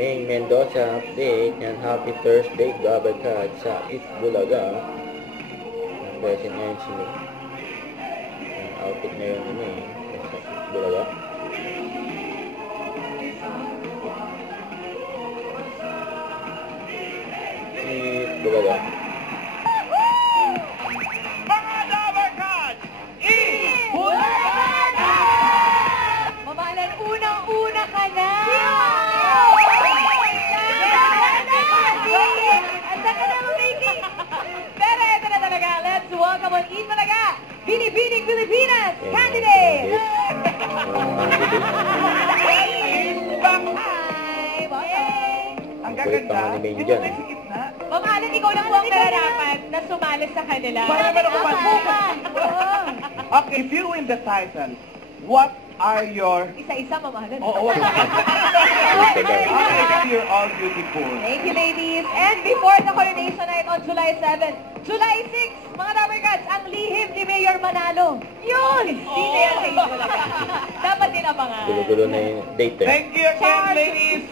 Ming Mendoza update and happy Thursday Gabatad sa Itbulaga. Present ngayon si Ming. Ang outfit ngayon ni Ming sa Itbulaga. Itbulaga. Mga Dabarkad! Itbulaga! Mamahalan, unang-una ka na! Pero ito na talaga. Let's welcome on Itbulaga, Binibining Pilipinas candidate! Ang gaganda. Dito tayo sa gitna. Mamahalan, ikaw na po ang nararapat na sumali sa kanila. Para naman ako Okay, if you win the title, what are your... Isa-isa, mamahalan. Oh, okay, you're all beautiful. Thank you, ladies. And before the coronation night on July 7, July 6, mga Dabarkads, ang lihim ni Mayor Manalo. Yun! Detail sa Itbulaga. Dapat din abangan. Gulo-gulo na yung date eh. Thank you again, ladies.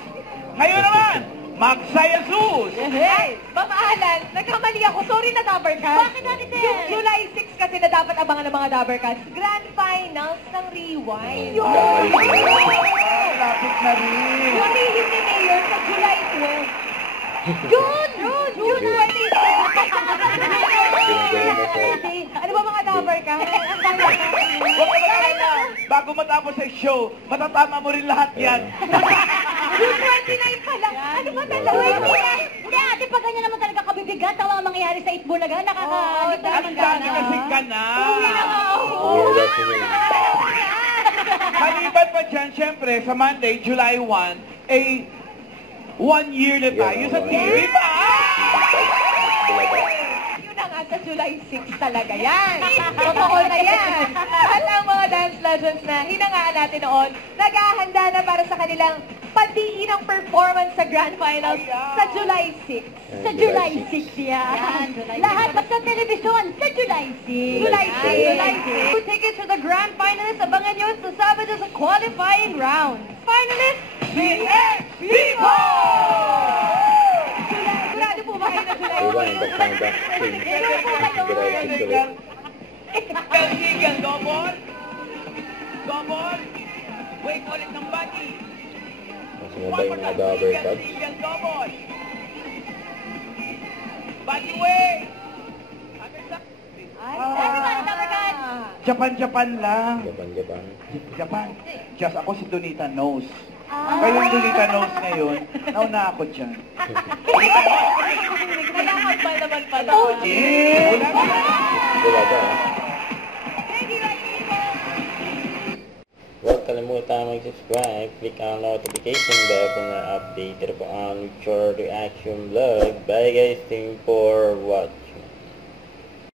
Ngayon naman, Magsaya Sus. Hey, mamahalan, nagkamali ako. Sorry na, Dabarkads. Bakit natin? Yung July 6 kasi na dapat abangan ng mga Dabarkads. Grand Finals ng Rewind. Yun! Lapit na rin. Yung lihim ni Mayor sa July 12. June 20. Ano ba mga Dabarkads? Huwag ka mag-alala. Bago matapos ang show, matatama mo rin lahat yan. June 29 pa lang. Ano ba talaga? Hindi, ate, pag ganyan naman talaga kabibigat, tawa ang mangyayari sa Itbulaga. Ang dami kasi ka na. Uwi na nga ako. Uwi na si Ming. Maliban pa dyan, syempre, sa Monday, July 1, 1 year na tayo sa TV pa. Yun na nga, sa July 6 talaga yan. Totoo na yan. At ang mga dance legends na hinangaan natin noon, naghahanda na para sa kanilang pagdiinang performance sa Grand Finals sa July 6. Sa July 6 yan. Lahat sa telebisyon sa July 6. July 6. Two tickets to the Grand Finals. Abangan nyo sa Sabado sa qualifying round. Finalists, Vivo! Sigurado po ba kayo na July 6? Rewind, back. Kalsigan, gobol! Gobol! Wait ulit ng body! Sumabay yung mga Dabarkads. Kalsigan, gobol! Body way! Everybody, Dabarkads! Japan lang. Japan. Just ako si Donita Knows. Kayo yung Donita Knows ngayon, nauna ako dyan. Kailangan pa naman pala. Itbulaga. Thank you, Huwag kalimutan mag-subscribe, click ang notification bell kung na-updated po ang Picture Reaction Vlog. Bye guys, thank you for watching.